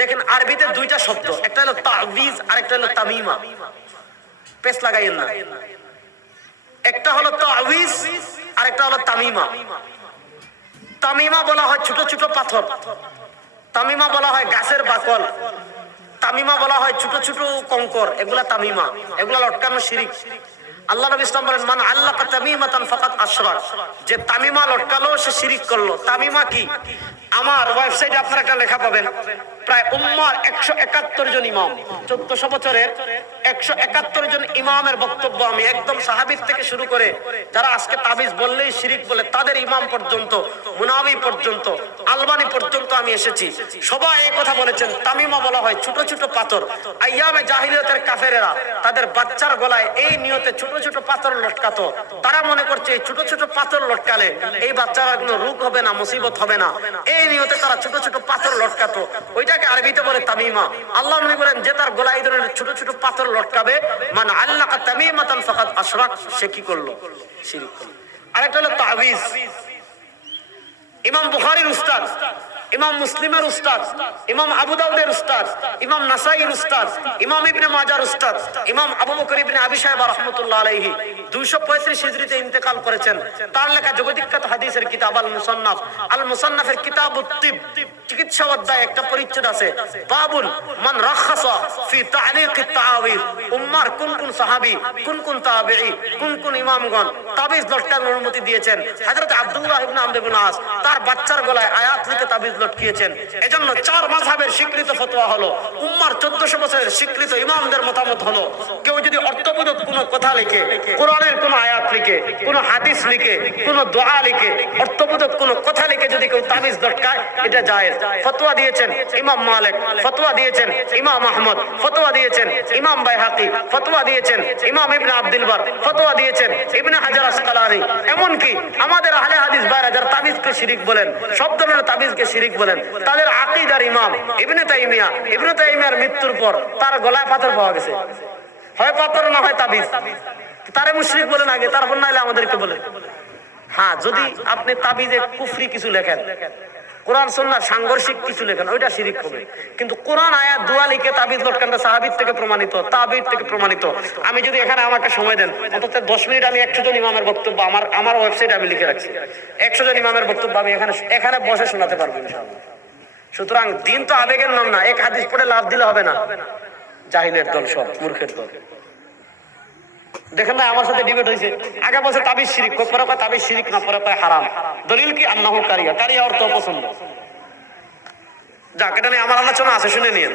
দেখেন আরবিতে দুইটা শব্দ, একটা হলো তাবিজ আর একটা হলো তামিমা। পেস লাগাইয়েন না। একটা হলো তাবিজ আর একটা হলো তামিমা। তামিমা বলা হয় ছোট ছোট পাথর, তামিমা বলা হয় গাছের বাকল, তামিমা বলা হয় ছোট ছোট কঙ্কর, এগুলা তামিমা, এগুলা লটকানো শিরিক। আল্লাহ নবী ইসলাম বলেন মান আল্লাকা তামিমাতান ফাকাদ আশরাক, যে তামিমা লটকালো সে শিরিক করলো। তামিমা কি? আমার ওয়েবসাইটে আপনারা একটা লেখা পাবেন, প্রায় উম্মার 171 জন ইমাম, 1400 বছরের 171 জন ইমামের বক্তব্য আমি একদম সাহাবীর থেকে শুরু করে যারা আজকে তাবিজ বললেই শিরিক বলে তাদের ইমাম পর্যন্ত, মুনাবি পর্যন্ত, আলবানি পর্যন্ত আমি এসেছি। সবাই এই কথা বলেছেন তামিমা বলা হয় ছোট ছোট পাথর। আইয়ামে জাহিলিয়াতের কাফেরেরা তাদের বাচ্চার গলায় এই নিয়তে ছোট ছোট পাথর লটকাতো। তারা মনে করছে এই ছোট ছোট পাথর লটকালে এই বাচ্চারা কোনো রোগ হবে না, মুসিবত হবে না, এই নিয়তে তারা ছোট ছোট পাথর লটকাতো। ওইটাকে আরবিতে বলে তামিমা। আল্লাহ নবী বলেন যে তার গলায় এই ধরনের ছোট ছোট পাথর লটকাবে, মান আল্লাকা তামিমাতান ফাকাদ আশরাক, সে কি করলো? শিরক করলো। আরেকটা হলো তাবিজ। ইমাম বুখারীর উস্তাদ, ইমাম মুসলিমের উস্তাদ, ইমাম আবু দাউদের উস্তাদ, ইমাম নাসাইর উস্তাদ, ইমাম ইবনে মাজার উস্তাদ, ইমাম আবু বকর ইবনে আবি শায়বা রাহমাতুল্লাহ আলাইহি 235 হিজরিতে ইন্তেকাল করেছেন। তার লেখা জগদ্বিখ্যাত হাদিসের কিতাব আল মুসান্নাফ, আল মুসান্নাফের কিতাবুত তিব, চিকিৎসা অধ্যায়ে একটা পরিচ্ছেদ আছে, বাবুল মান রাখাসা ফি তা'লিকিত তাআবিজ। উম্মার কোন কোন সাহাবী, কোন কোন তাবেঈ, কোন কোন ইমামগণ তাবিজ লটকানোর অনুমতি দিয়েছেন। হযরত আব্দুল্লাহ ইবনে আমর ইবনে আস তার বাচ্চার গলায় আয়াত লিখে তাবিজ লটকিয়েছেন। এজন্য 4 মাযহাবের স্বীকৃত ফতোয়া হলো, উম্মার 1400 বছরের স্বীকৃত ইমামদের মতামত হলো, কেউ যদি অর্থবোধক কোনো কথা লিখে, কোরআনের কোনো আয়াত লিখে, কোনো হাদিস লিখে, কোনো দোয়া লিখে, অর্থবোধক কোনো কথা লিখে যদি কেউ তাবিজ লটকায় এটা জায়েজ। ফতোয়া দিয়েছেন ইমাম মালিক, ফতোয়া দিয়েছেন ইমাম আহমদ, ফতোয়া দিয়েছেন ইমাম বাইহাকি, ফতোয়া দিয়েছেন ইমাম ইবনে আব্দুল বার, ফতোয়া দিয়েছেন ইবনে হাজার আসকালানি। এমনকি আমাদের আহলে হাদিস ভাইরা যারা তাবিজকে শিরিক বলেন, সব ধরনের তাবিজকে শিরিক বলেন, তাদের আকীদার ইমাম ইবনে তাইমিয়া, ইবনে তাইমিয়ার মৃত্যুর পর তার গলায় পাথর পাওয়া গেছে, হয় পাথর না হয় তাবিজ। তারে মুশরিক বলেন আগে, তারপর নাইলে আমাদেরকে বলে। হ্যাঁ, যদি আপনি তাবিজে কুফরি কিছু লেখেন, কোরআন সুন্নাহ সাংঘর্ষিক কিছু লেখেন, ওইটা শিরিক হবে। কিন্তু কোরআন আয়াত দোয়া লিখে তাবিজ লটকানটা সাহাবীর থেকে প্রমাণিত, তাবিঈর থেকে প্রমাণিত। আমি যদি এখানে আমাকে সময় দেন অন্তত 10 মিনিট আমি 100 জন ইমামের বক্তব্য আমার ওয়েবসাইটে আমি লিখে রাখছি, 100 জন ইমামের বক্তব্য আমি এখানে বসে শোনাতে পারবো ইনশাআল্লাহ। সুতরাং দিন তো আবেগের নাম না, এক হাদিস পড়ে লাভ দিলে হবে না। জাহিলের দল, সব মূর্খের দল। দেখেন না আমার সাথে ডিবেট হয়েছে, আগে বছর তাবিজ শিরিক, পরে কয় তাবিজ শিরিক না, পরে কয় হারাম। দলিল কি? আন্নাহু কারিয়া, কারিয়া অর্থ পছন্দ। যাক, এটা নিয়ে আমার আলোচনা আছে, শুনে নিন।